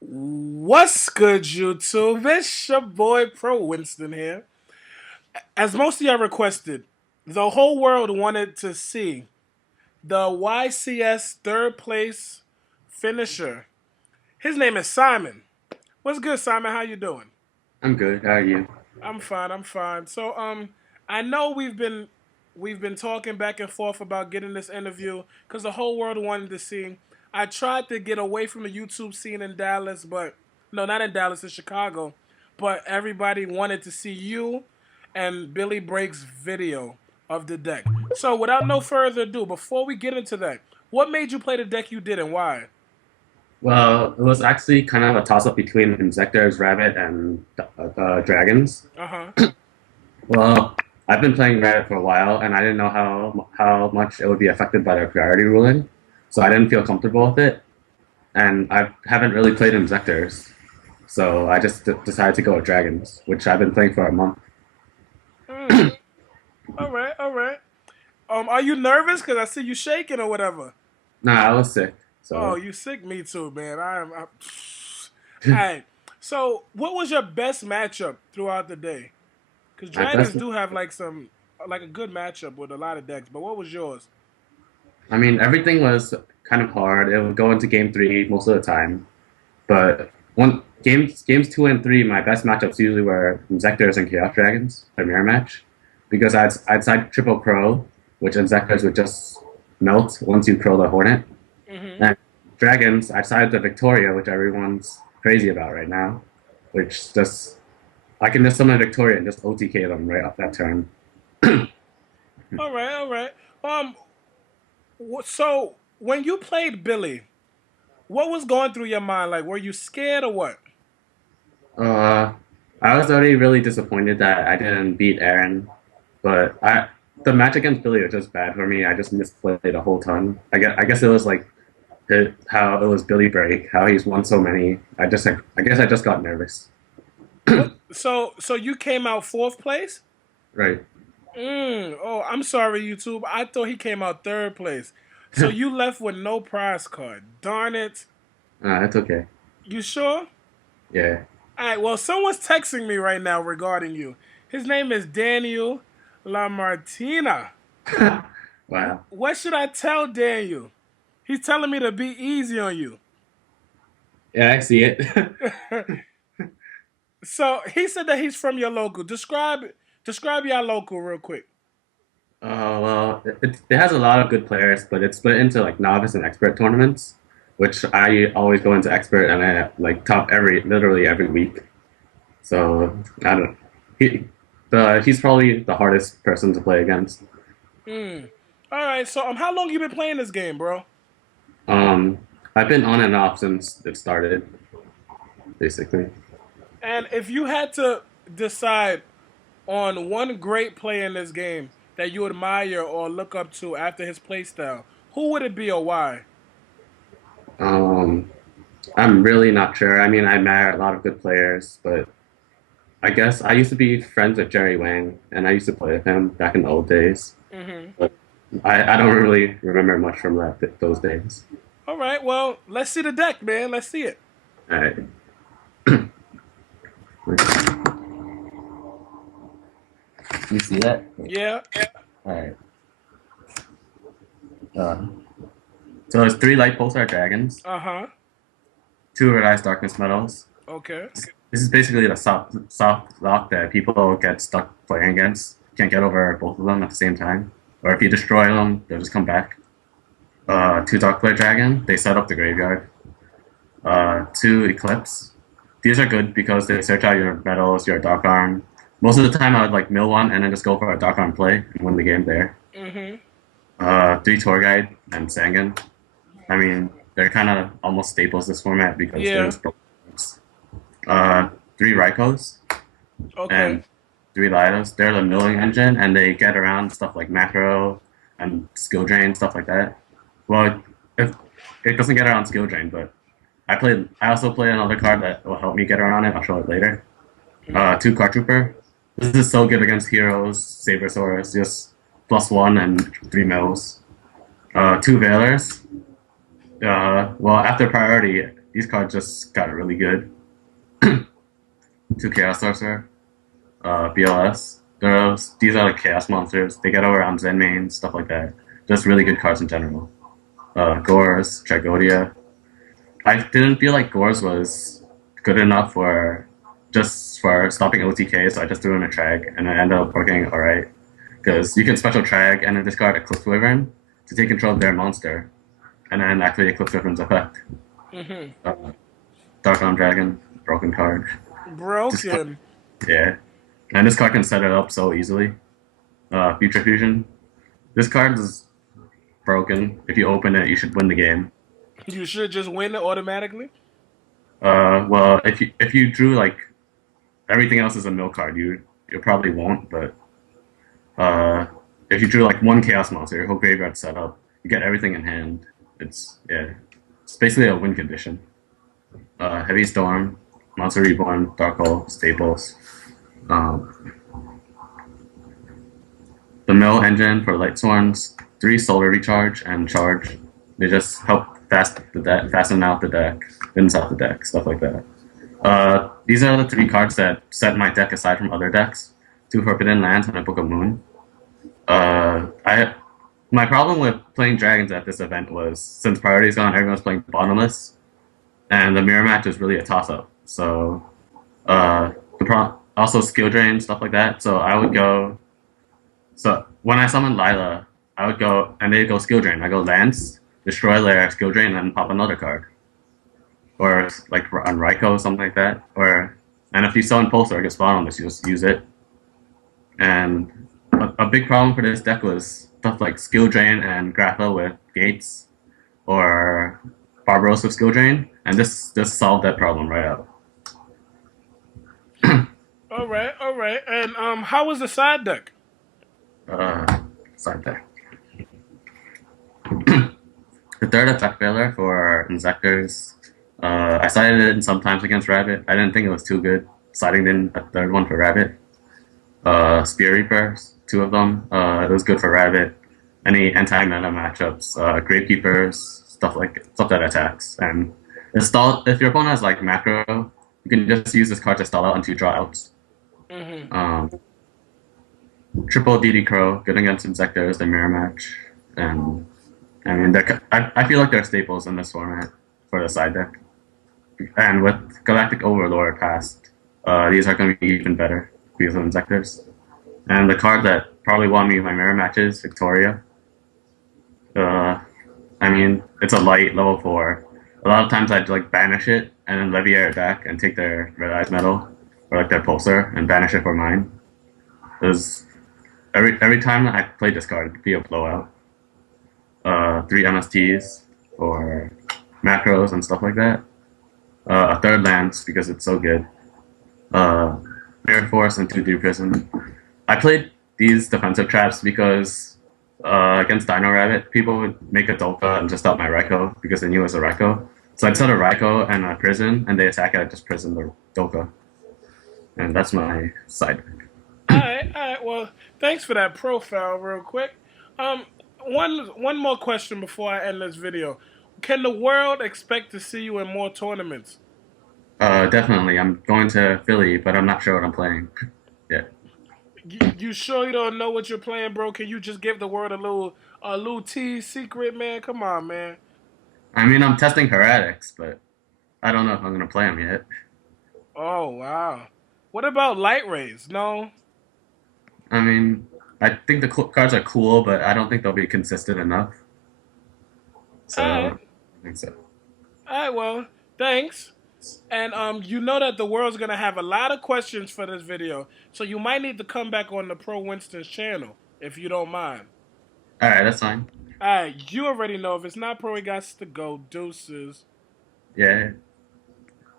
What's good, YouTube? It's your boy Pro Winston here. As most of y'all requested, the whole world wanted to see the YCS third place finisher. His name is Simon. What's good, Simon? How you doing? I'm good. How are you? I'm fine. I'm fine. So, I know we've been talking back and forth about getting this interview because the whole world wanted to see. I tried to get away from the YouTube scene in Dallas, but no, not in Dallas, in Chicago. But everybody wanted to see you and Billy Break's video of the deck. So, without no further ado, before we get into that, what made you play the deck you did and why? Well, it was actually kind of a toss-up between Insectors, Rabbit, and Dragons. Uh huh. Well, I've been playing Rabbit for a while, and I didn't know how much it would be affected by their priority ruling, so I didn't feel comfortable with it. And I haven't really played Insectors, so I just decided to go with Dragons, which I've been playing for a month. Mm, all right. All right. Are you nervous? Cause I see you shaking or whatever. Nah, I was sick, Oh, so you sick? Me too, man. Alright. So, what was your best matchup throughout the day? Because my best. Dragons do have like a good matchup with a lot of decks. But what was yours? I mean, everything was kind of hard. It would go into game three most of the time. But one games two and three, my best matchups usually were Inzectors and Chaos Dragons, Premier match, because I'd side triple Crow, which Inzectors would just melt once you Crow the Hornet, Hmm. and Dragons I'd side the Victoria, which everyone's crazy about right now, which just I can just summon Victoria and just OTK them right off that turn. All right, all right. Um, so when you played Billy, what was going through your mind? Like, were you scared or what? Uh, I was already really disappointed that I didn't beat Aaron, but I the match against Billy was just bad for me. I just misplayed a whole ton. I guess it was like how it was Billy Break, how he's won so many. I guess I just got nervous. What? So you came out fourth place? Right. Oh, I'm sorry, YouTube. I thought he came out third place. So you left with no prize card. Darn it. That's okay. You sure? Yeah. All right. Well, someone's texting me right now regarding you. His name is Daniel Lamartina. Wow. What should I tell Daniel? He's telling me to be easy on you. Yeah, I see it. So he said that he's from your local. Describe your local real quick. Well, it has a lot of good players, but it's split into like novice and expert tournaments, which I always go into expert and I like top literally every week. So I don't. He, he's probably the hardest person to play against. Hmm. All right. So how long you been playing this game, bro? Um, I've been on and off since it started, basically. And if you had to decide on one great player in this game that you admire or look up to after his playstyle, who would it be or why? Um, I'm really not sure. I mean, I admire a lot of good players, but I guess I used to be friends with Jerry Wang, and I used to play with him back in the old days. Hmm. But I don't really remember much from those days. All right. Well, let's see the deck, man. Let's see it. All right. You see that? Yeah. All right. Uh, so it's three light pulsar dragons, Uh huh. two red eyes darkness metals. Okay. This is basically the soft lock that people get stuck playing against. Can't get over both of them at the same time. Or if you destroy them, they'll just come back. Two dark player dragon, they set up the graveyard. Two eclipse. These are good because they search out your metals, your dark arm. Most of the time, I would like mill one and then just go for a dark arm play and win the game there. Mm-hmm. Three tour guide and Sangan. I mean, they're kind of almost staples this format because Yeah. there's uh, three Raikos Okay. and three Lidos. They're the milling engine, and they get around stuff like macro and skill drain, stuff like that. Well, if it doesn't get around skill drain, but I also play another card that will help me get around it. I'll show it later. Two Card Trooper. This is so good against heroes, Sabersaurus, just +1 and three mills. Two Veilers. Well, after priority, these cards just got really good. Two Chaos Sorcerer, BLS. These are like Chaos monsters. They get around Zen main, stuff like that. Just really good cards in general. Gores, Tragodia. I didn't feel like Gores was good enough for just for stopping OTK, so I just threw in a Trag, and it ended up working alright. Because you can special Trag and then discard Eclipse Wyvern to take control of their monster, and then activate Eclipse Wyvern's effect. Mm-hmm. Dark Arm Dragon, broken card. Just, Broken. yeah. And this card can set it up so easily. Future Fusion. This card is broken. If you open it, you should win the game. You should just win it automatically. Well, if you drew like everything else is a mill card, you probably won't. But if you drew like one Chaos monster, your whole graveyard set up, you get everything in hand. It's basically a win condition. Heavy Storm, Monster Reborn, Dark Hole, Staples. Um, the mill engine for Light Sworns, 3 solar recharge and charge. They just help fasten out the deck, thins out the deck, stuff like that. These are the 3 cards that set my deck aside from other decks: 2 Forbidden Lands and a Book of Moon. I My problem with playing dragons at this event was since priority's gone, everyone's playing bottomless, and the mirror match is really a toss up. So also skill drain stuff like that. So I would go. So when I summon Lila, I would go and they go skill drain. I go Lance, destroy lair, skill drain, and pop another card, or like on Raikou something like that. And if you summon Pulsar, it gets bottomless. You just use it. And a big problem for this deck was stuff like skill drain and Grappa with gates, or Barbaros with skill drain, and this solved that problem right out. All right, all right. And how was the side deck? Side deck. The third attack failure for Insectors. I sided it in sometimes against Rabbit. I didn't think it was too good. Siding in a third one for Rabbit. Spear Reapers, 2 of them. It was good for Rabbit. Any anti-meta matchups, Gravekeepers, stuff that attacks. And if your opponent has like macro, you can just use this card to stall out until you draw outs. Mm-hmm. Triple DD Crow, good against Insectors, the mirror match, and I mean, I feel like they're staples in this format for the side deck. And with Galactic Overlord passed, these are going to be even better because of Insectors. And the card that probably won me my mirror matches, Victoria. I mean, it's a light level 4. A lot of times I'd like banish it and then Leviate it back and take their Red Eyes Metal or like their Pulsar and banish it for mine. There's every time I play this card, it'd be a blowout. 3 MSTs or macros and stuff like that. A third Lance because it's so good. Mirror Force and 2 Deep Prison. I played these defensive traps because against Dino Rabbit, people would make a Dolka and just stop my Raikou because they knew it was a Raikou. So I'd set a Raikou and a Prison, and they attack it, I just prison the Dolka. And that's my side. All right, all right. Well, thanks for that profile, real quick. One more question before I end this video. Can the world expect to see you in more tournaments? Definitely. I'm going to Philly, but I'm not sure what I'm playing. Yeah. You sure you don't know what you're playing, bro? Can you just give the world a little tease secret, man? Come on, man. I mean, I'm testing Heretics, but I don't know if I'm going to play them yet. Oh wow. What about light rays? No. I mean, I think the cards are cool, but I don't think they'll be consistent enough. So, All I right. think so. All right. Well, thanks. And you know that the world's gonna have a lot of questions for this video, so you might need to come back on the Pro Winston's channel if you don't mind. All right, that's fine. All right. You already know if it's not pro, he got to go. Deuces. Yeah.